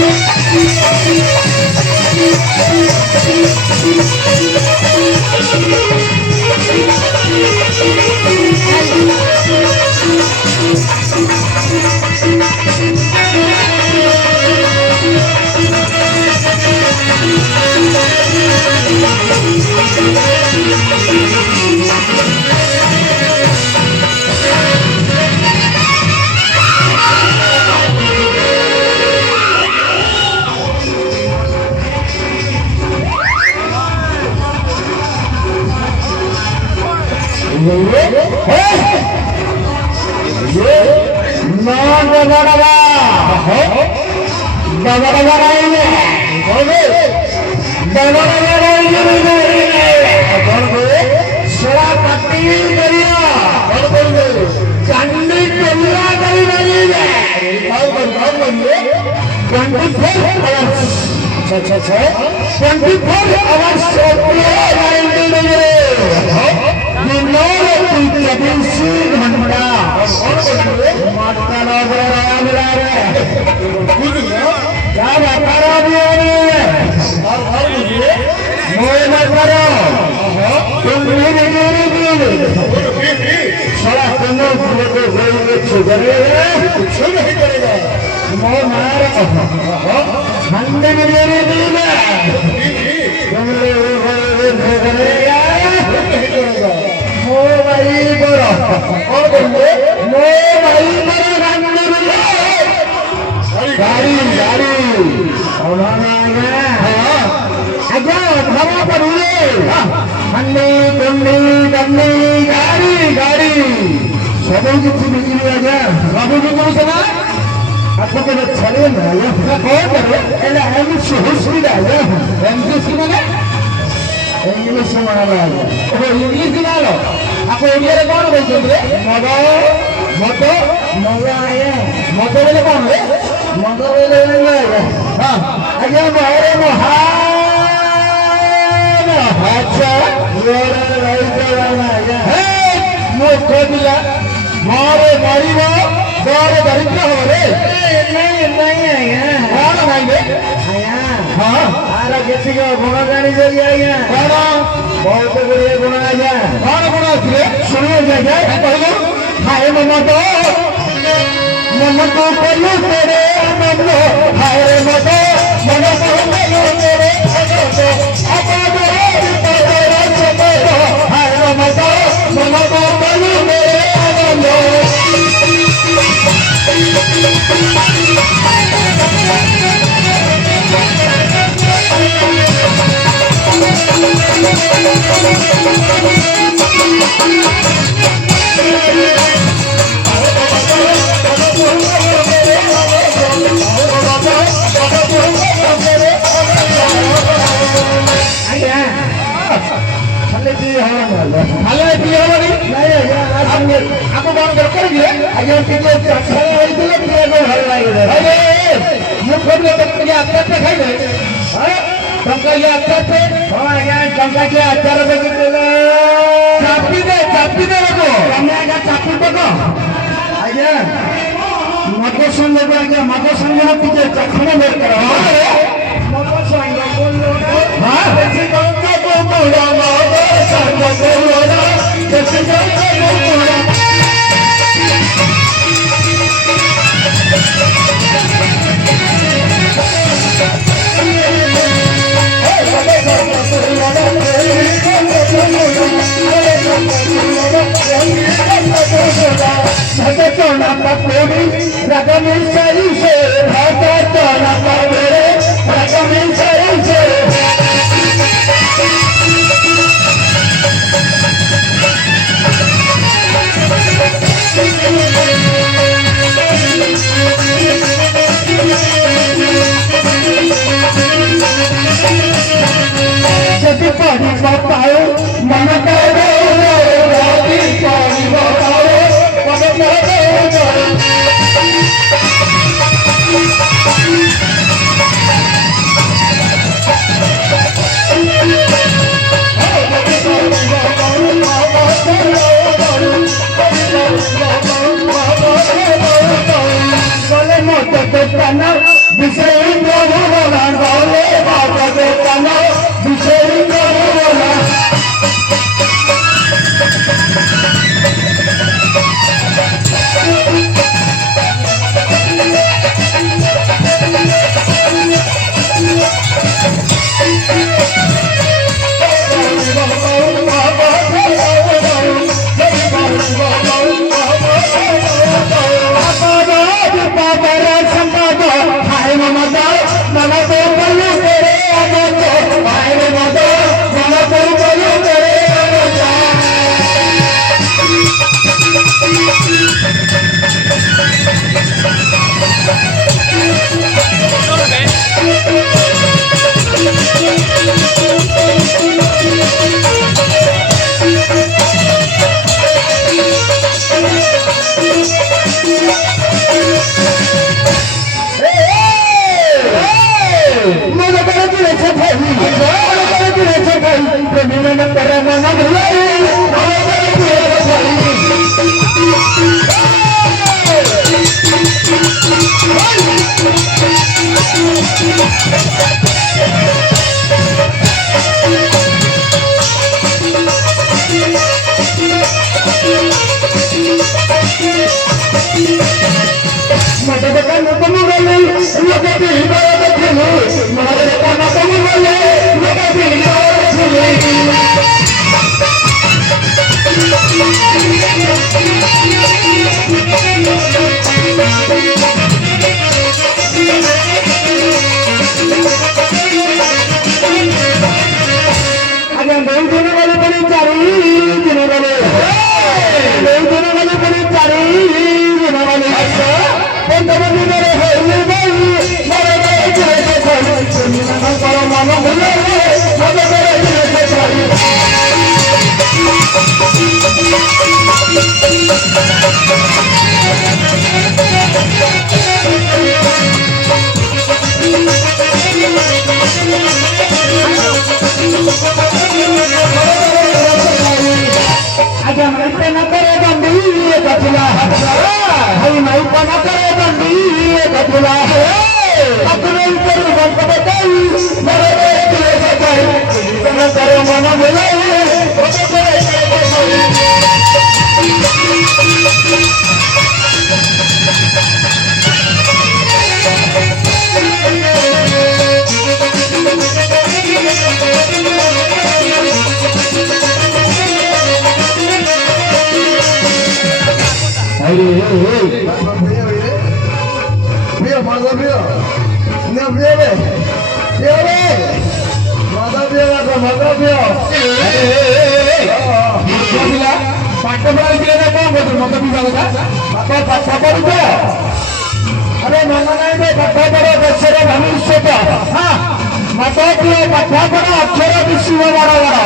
Thank you. अरे नाना पाठपढ़ा देशर भविष्य पाठपढ़ा पाठपढ़ा अक्षर विश्व बड़ बड़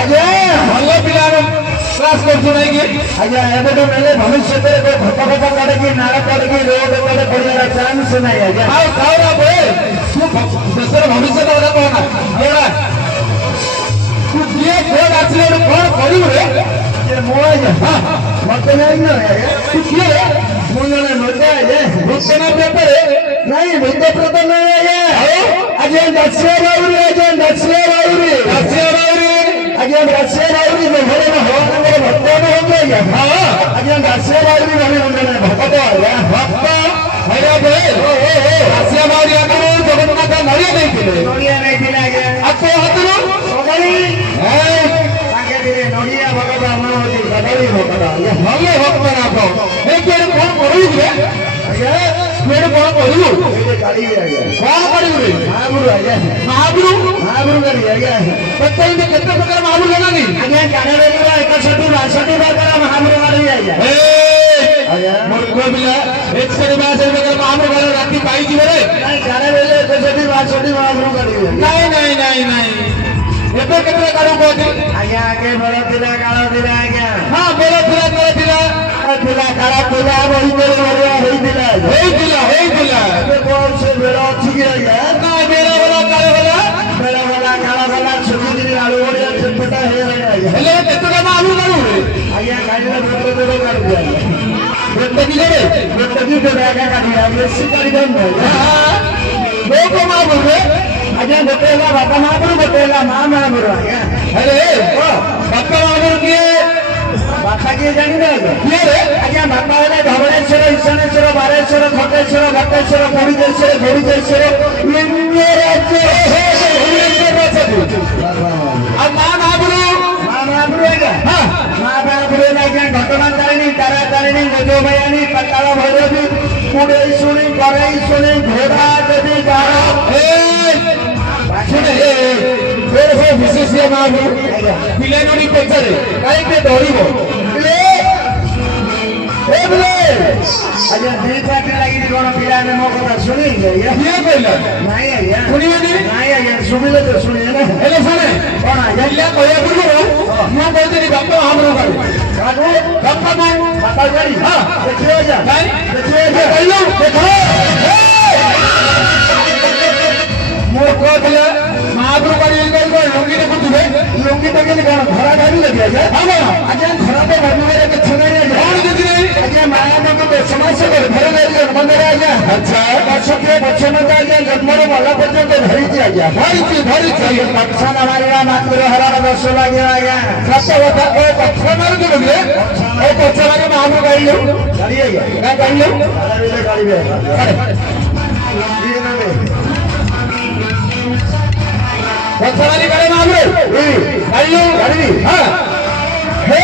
आज्ञा भल पिला क्लास करज्ञा एवं मेले भविष्य घट फट काढ़ी नाड़ काढ़ी रोड कड़े पड़ार चान्स ना देशर भविष्य कहना तू किए कौन आसले कौन करू मत तू किए मुझे नृत्य पेपर नहीं नृत्य पेपर नहीं आज्ञा दक्षिण राउरी आज्ञा दक्षिण राउरी आज्ञा दक्षिण राउरी भगवान भक्तन हो आज्ञा दक्षिण राउरी भले भक्त आज्ञा भक्त आसिया बाउरी जगन्नाथ नड़िया नहीं आपको नड़िया भगत कदली भगत भले भक्त आप कौन पढ़े कौन पढ़ू कौन पढ़े महाबुरु महाबुरु केते प्रकार महाबुरु लगानी आज्ञा गाड़ी 61 प्रकार महाबुरु गाड़ी आज्ञा मूर्ख पिला 162 प्रकार महाबुरु गाड़ी राति पाई जी रे गाड़ी 61 महाबुरु गाड़ी नहीं एबे केते काढू कोथि आज्ञा आगे बड़ पिला काळ पिला आज्ञा हां बड़ पिला काळ पिला वही मेरे बड़िया होइतिला एबे कोन से बेड़ा अछि कि आज्ञा ना बेड़ा वाला काळ वाला छुटी दिन आलू बड़िया चटपटा हे रे आज्ञा हेले केते का आलू काढू आज्ञा गाड़ी बेटे काढू बेटे की रे बेटे की बेटा काढू आज्ञा सिकारी दम हां वो को मा बोले आज्ञा बेटेला बापा महापुरु बेटेला मां महापुरु आज्ञा अरे बापा महापुरु किए बापा किए जानी ना किए रे आज्ञा बापा वाले धवळेश्वर ईशानेश्वर बारेश्वर खटेश्वर घटेश्वर घोड़ीश्वर लिंगराज आ मां महापुरु आज्ञा हां मां महापुरु आज्ञा घटना तारिणी गजोबयानी पताल भैरवी कुड़े सुनी करई सुनी घोड़ा देवी गारो विशेष पिले नड़ी पचारे कहीं डरब आज्ञा दी पार्टी लगी कौन पिला मो कथा शुणी कहला शुणिले तो शुणी ना शुणे कौन आज्ञा कहया पूर्व मुझे कहती बापा हमरो गाड़ी बापा बापा गाड़ी हाँ देखिए देखो मूर्ख पिला महापुरु गाड़ी ଆସିଛନ୍ତି କଣ ଖରା ଧରିଲେ କି ଆଜ୍ଞା? ଆଜ୍ଞା ଖରା ତ ଭାବିବାରେ କିଛି ନାହିଁ ଆଜ୍ଞା। କଣ କିଛି ନାହିଁ? ଆଜ୍ଞା ମାୟାନଙ୍କ ସମାଜ କରି ଘରେ ଯାଇ ଜନ୍ମଦିନ ଆଜ୍ଞା। ଆଚ୍ଛା ବର୍ଷଟିଏ ବଛମତ ଆଜ୍ଞା ଜନ୍ମରୁ ମଲା ପର୍ଯ୍ୟନ୍ତ ଧରିଛି ଆଜ୍ଞା। ଧରିଛି ପଛନ ମାରିବା ମାତୃ ହରଣ ଦୋଷ ଲାଗିବ ଆଜ୍ଞା। ସତ କଥା ଓ ପଛ ମାରୁଛୁ ବୋଧେ ଓ ପଛ ମାରି ମାମୁ ଗାଇଲୁ ଗାଡ଼ି ଆଜ୍ଞା ନା ଗାଇଲୁ ଗାଡ଼ିବେ ପଛମାରି ଗାଡ଼ି ମାମୁ ଗାଇଲୁ ଗାଡ଼ି ହଁ ହେ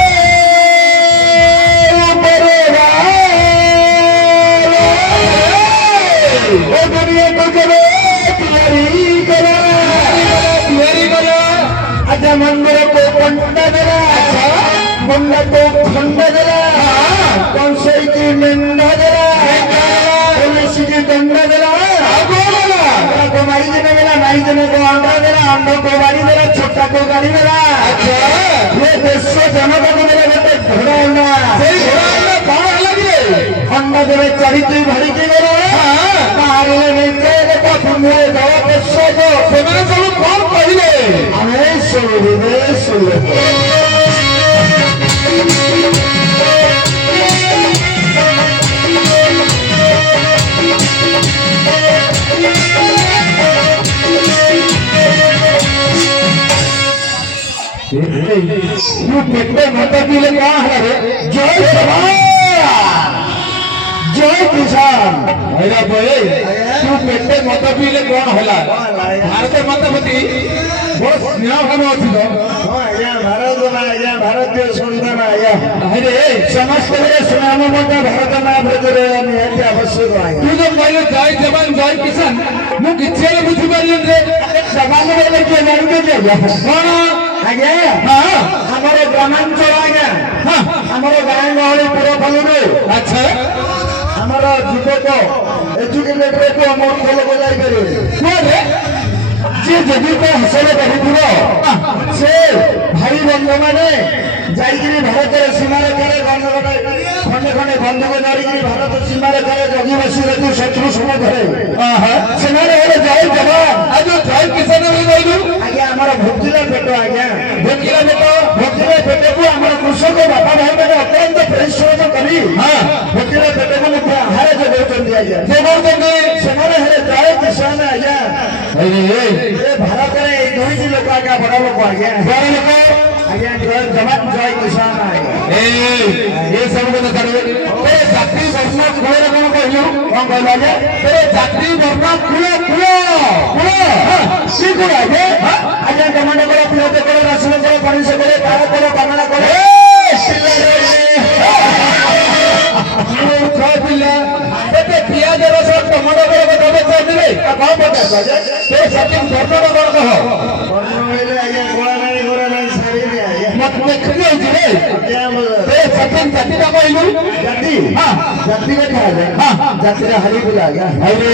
आजा मंदिर को पंडा दिला मुंडा को खंडा दिला कौनसे की मेंढा दिला पुलिस की दंडा दिला को मारी देने मिला मारी देने को अंडा दिला अंडा को गाड़ी दिला छोटा को गाड़ी दिला ये देश जनता को मेरे बेटे घोड़ा अंडा कौन लगे अंडा देवे चरित्र भरी के गलो बाहर में गए तो पुण्य जाओ देश को ସେମାନେ ସବୁ କଣ କହିଲେ ଆମେ ଶୁଣିବେ ଶୁଣିବେ तू पेटे मत पीले क्या है रे जय जवान जय किसान अरे भाई तू पेटे मत पीले कौन होला भारत मत पति बहुत स्नेह भाव अछि तो आया भारत ना आया भारतीय संतान आया अरे समस्त रे सुनाम मत भारत ना भजरे नियति आवश्यक आया तू जो कहले जय जवान जय किसान मु किछे बुझि पारलिन रे जवान बोले के जानि के कोन आगे हां हमरो ग्रामांचल आगे हां हमरो गाय गहली पूरा फलुरे अच्छा हमारा युवक एजुकेटेड रे को हमर खोल को जाई परिबे रे जे जदी को हसले कहिबो से भाई बंधु माने जाईगिरी भारत रे सीमा रे करे गणगण खंडे खंडे बंधुक धरिगिरी भारत सीमा रे करे जगीवासी रे तू शत्रु सम करे सेनारे हेले जय जवान आज जय किसान रे गइलु आगे हमर भोकिला पेटो आगे भोकिला पेटे को हमर कृषक बापा भाई माने अत्यंत परिश्रम करी हां भोकिला पेटे को मुझे आहार जो देउचंदी आगे देउचंदी सेनारे हेले जय किसान आगे ए भारत रे ए दुई लोक आगे बड़ लोक आगे बड़ लोक आगे जय जवान जय किसान आगे ए सब को करे ए जाति वर्ण कुल रे कोन कहलु कोन कहला जे ए जाति वर्ण कुल सी को आगे आगे कमांड करो पियो करो राशन करो पानी से करे तार करो कामना करो ए पियाज रस टमाटो करो तबे चलबे कौन बता जे ते सचिन वर्ण कौन कहो वर्ण होइले आगे गोरा नहीं सारी रे आगे मत देखि होई रे क्या बोल ए सचिन जाति का कहलु जाति हां जाति का कहा जाए हां जाति रे हरी बुला गया अरे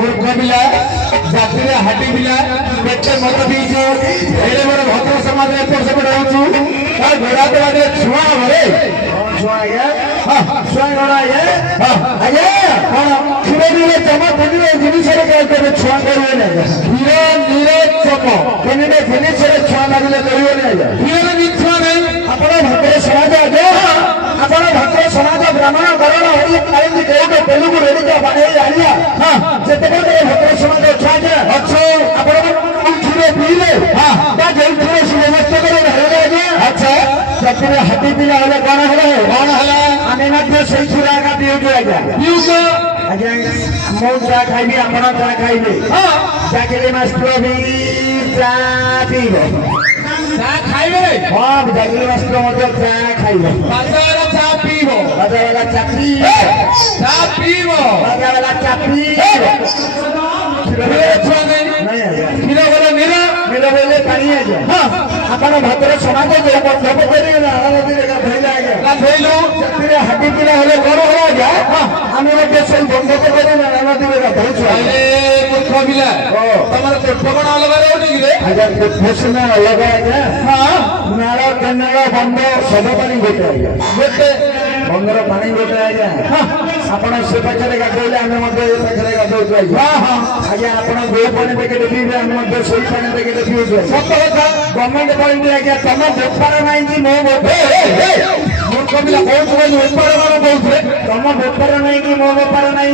मूर्ख बिला जाति रे हड्डी बिला पेटे मत बीजो एरे मोर भद्र समाज रे पर सब रहउछु आ घोड़ा देवारे छुआ भरे छुआ गया हां छुआ घोड़ा ये हां आगे कोन खिरे दिले जमा बनिले जिनिस रे काय करे छुआ करवे ना खिरे नीरे चको केने जिनिस रे छुआ लागले करवे ना खिरे नी छुआ नहीं आपण भद्र समाज आगे आपण भद्र समाज ब्राह्मण गरण होई काई के तेलुगु रेडी का बने आलिया हां जते बड़े भद्र समाज छुआ जे अच्छो आपण खिरे पीले हां ता जेल खिरे व्यवस्था करे रहले जे अच्छा जते हड्डी पिला हले कोन हला आने मध्य सही छुरा का पियो आगे आज्ञा मो चा खाइबी आपण चा खाइबे हां जाकेले मास्टर भी चा पीबो चा खाइबे हां जाकेले मास्टर मत चा खाइबो बाजार चा पीबो बाजार वाला चा पीबो बाजार वाला चा पीबो रे छने नहीं वाला मेरा बोले पानी आ जाए हां आपण भद्र समाज जो बंधप करी ना नदी रे का भइला आ गया भइलो जतिरे हड्डी पिला हले घर हो जा हम लोग से बंधप करी ना नदी रे का भइछ अरे मूर्ख बिला तमर कोठगण अलग रहउनी रे आजा कोठसना अलग आ गया हां नारा कन्नड़ बंद सब पानी गोटे आ गया गोटे बंदर पानी गोटे आ गया आपण से पछरे गाधोले हम मते पछरे गाधोउ हां हां आज्ञा आपण गो पानी पैकेट पीबे हम मते सोई पानी पैकेट पीबे सत कथा कमेंट पॉइंट आज्ञा तुम बेपार नहीं कि मो मूर्ख पिला कौन बेपार मान कौन तुम बेपार नहीं कि मो बेपार नहीं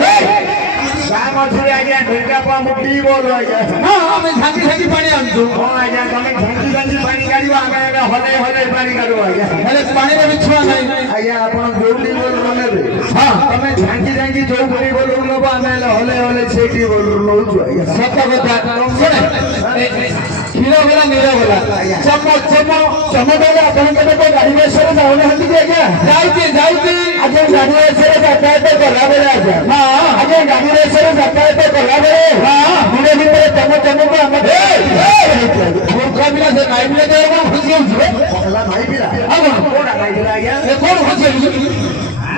गाँ मझे आज्ञा ढुंगा पा मुठी बोल आज्ञा हाँ आम झांकी झांकी पानी आनछु हाँ आज्ञा तुम झांकी झांकी पानी काढ़ आम हले हले पानी काढ़ आज्ञा हेले पानी में बिछुआ नहीं आज्ञा आपण जोड़ी बोल नेबे हाँ तुम झांकी झांकी जो बोली बोल नब आम हले हले सेठी बोल नौछु आज्ञा सत कथा सुने क्षीर गला नीर गला चम चम चमकला आपण के तो गाड़ी में सर जाऊ ना हंती आज्ञा जाउती जाउती आज्ञा गाड़ी में सर यातायात करला बेले आज्ञा हां आज्ञा गाड़ी में सर यातायात करला बेले हां धीरे धीरे चम चम को हम मूर्ख बिना से नाई बिना दे को खुशी होछे पहला नाई बिना हां कोडा नाई बिना आज्ञा ए कोन खुशी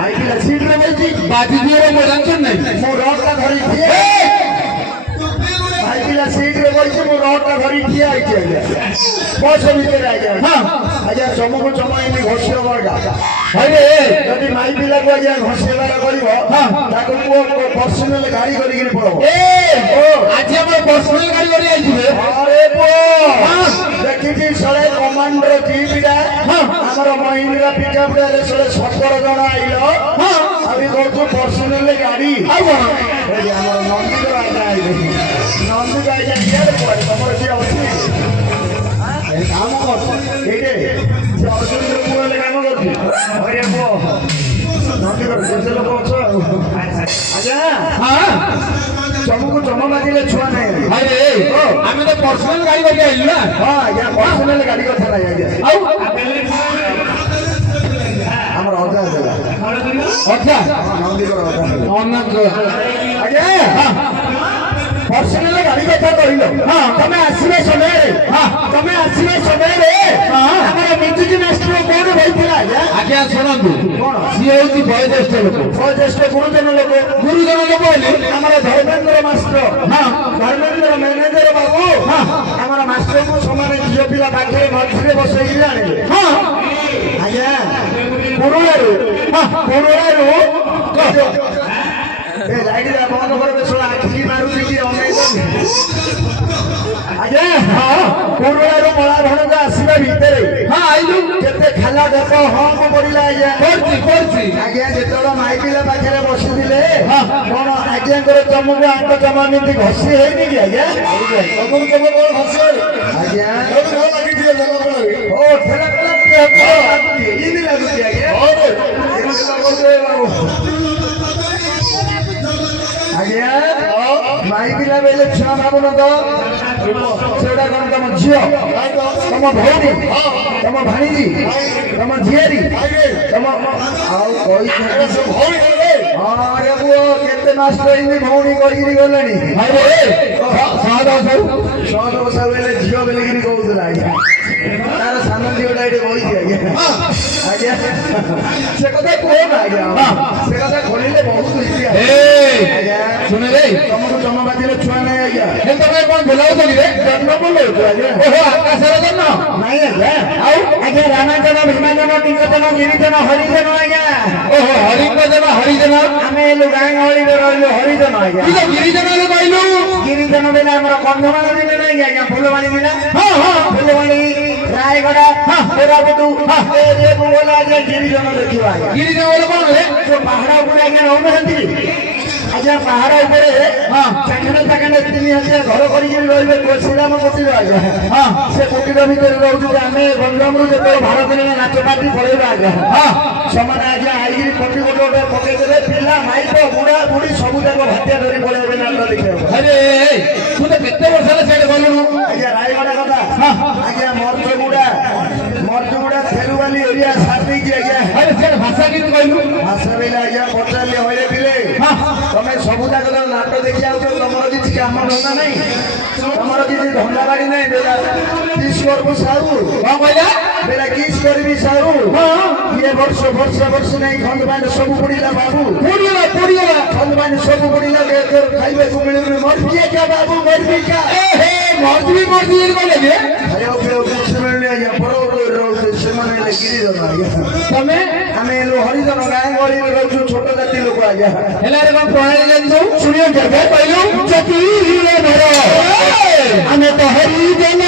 नाई बिना सीट रे बैठी बाजी दिए मो टेंशन नहीं मो रोड का धरी दिए आइला सीट रे बैठी मो रोड का धरी किया आइछ आज्ञा बस भीतर आज्ञा हां आज्ञा चमको चमाई में घोषियो बरगा अरे यदि माई पिला को आज्ञा घोषिएला करिवो हां ताको को पर्सनल गाड़ी करी के पड़ो ए ओ आज हम पर्सनल गाड़ी करी आइछे अरे पो हां देखि जी सळे कमांडर जीबीडा हां हमर महिंद्रा पिकअप रे सळे 17 जण आइलो हां अभी को तो पर्सनल गाड़ी आबो ए हमर नंदी को आज्ञा आइले नंदी को आज्ञा यार पड़े तमर से अछि काम कर एटे से अर्जुन को ले काम करती अरे वो नंदी को से लोग अछो आज्ञा हां चमको चमक लागले छुआ नहीं अरे हमें तो पर्सनल गाड़ी करके आइल ना हां आज्ञा पर्सनल गाड़ी कथा नहीं आज्ञा आउ हमर अजा देला अजा नंदी को अजा अनक आज्ञा हां पर्सनल गाड़ी कथा कहलो हां तमे आसीबे समय रे हां तमे आसीबे समय रे हां हमर म्यूजिक मास्टर कोन होइतिला आज्ञा सुनंतु कोन सी होती बयोज्येष्ठ लोक बयोज्येष्ठ गुरुजन लोक बोली हमर धर्मेंद्र मास्टर हां धर्मेंद्र मैनेजर बाबू हां हमर मास्टर को समान जियो पिला बागे मझरे बसई आनिले हां आज्ञा पुरुळारू हां पुरुळारू ए लाइट रे बंद कर बेसला आखी मारू देखि ऑनलाइन आज्ञा हां पुरुळारू मला भणज आसीबा भीतरे हां आइलु केते खाला देखो हां को पडिला आज्ञा करछि आज्ञा जेतोला माई पिला पाखरे बसि दिले हां कोन आज्ञा करे चमको आंक चमामिति घसी हेनी कि आज्ञा चमको चमको घसी आज्ञा कोन लागि दिले जमा पड़े ओ ठेला कला इनी लागुती आज्ञा और इनी लागुते बाबू आज्ञा माई पिला बेले छुआ बाबू न तो सेडा कोन तम झियो तम भौनी तम भाणीजी तम झियारी तम आउ कोई से भौनी रे अरे वो केते मास्टर इनी भौनी करिरी गलेनी अरे सादा सब बेले झियो बेले गिरी कहउतला आज्ञा तार सामने झियोडा एटे बोई आज्ञा आज्ञा से कथा कोन आज्ञा से कथा खोलिले बहुत इतिहास ए आज्ञा सुने रे तुमको जमा बाजिले छुआ नहीं आज्ञा हे तमे कोन बोलाउ तनी रे जन्म बोलो आज्ञा ओहो आकाश रे जन्म नहीं आज्ञा आउ आज्ञा रामाजन भीमाजन तिंगजन गिरिजन हरिजन आज्ञा ओहो हरिजन हमें लो गां गळी रे रहलो हरिजन आज्ञा ई गिरिजन रे कहलु गिरिजन बेला हमर कंधमाल दिन नहीं आज्ञा फुलवाणी दिन हां हां फुलवाणी रायगढ़ हां कोरापुटू हां रे बोला आज्ञा गिरिजन देखिवा गिरिजन बोले कोन रे जो पहाड़ ऊपर आज्ञा रहउ नहंती आज्ञा पहाड़ ऊपर हां चाकणे 3000 घर करी के रहबे कोसीराम कोटीर आज्ञा हां से कोटीर भीतर रहउ जे हमें गंगामरु जे भारत रे नाच पार्टी पळेबा आज्ञा हां समान आज्ञा आइगिरी कोटी कोटी पके देले पिला माइक बुढ़ा बुढ़ी सब जाक भातिया धरी पळेबे नाच देखियो अरे तू तो केते वर्ष रे सेड गलु आज्ञा रायगढ़ कथा हां आज्ञा मर्जगुड़ा थेरुवाली एरिया साथी की आज्ञा अरे सेड भाषा की कहलु भाषा बेला आज्ञा पचाले होले दिले हां तमे सब जाक नाट देखि आउ तमरो किछि काम धंदा नहीं तमरो किछि धंदा बाड़ी नहीं बेला किस करबो सारू हां कहला बेला किस करबी सारू हां ये वर्ष नहीं खंड बाने सब पड़ीला बाबू पड़ीला खंड बाने सब पड़ीला के तोर खाइबे को मिले मर किए क्या बाबू मर भी क्या ए हे मर्जी को लगे अरे ओके सुन ले या परो रो से माने ले गिरी दो ना तमे हमें लो हरिजन गाय गली रे रहू छोट जाति लोक आया हेला रे कोन प्रणाली जानतो सुनियो के कहलु जति रे भरो हमें तो हरिजन